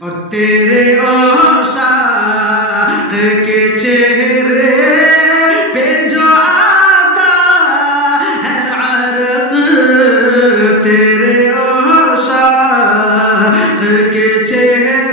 और तेरे औशाक के चेहरे पे जो आता है अर्क, तेरे औशाक के चेहरे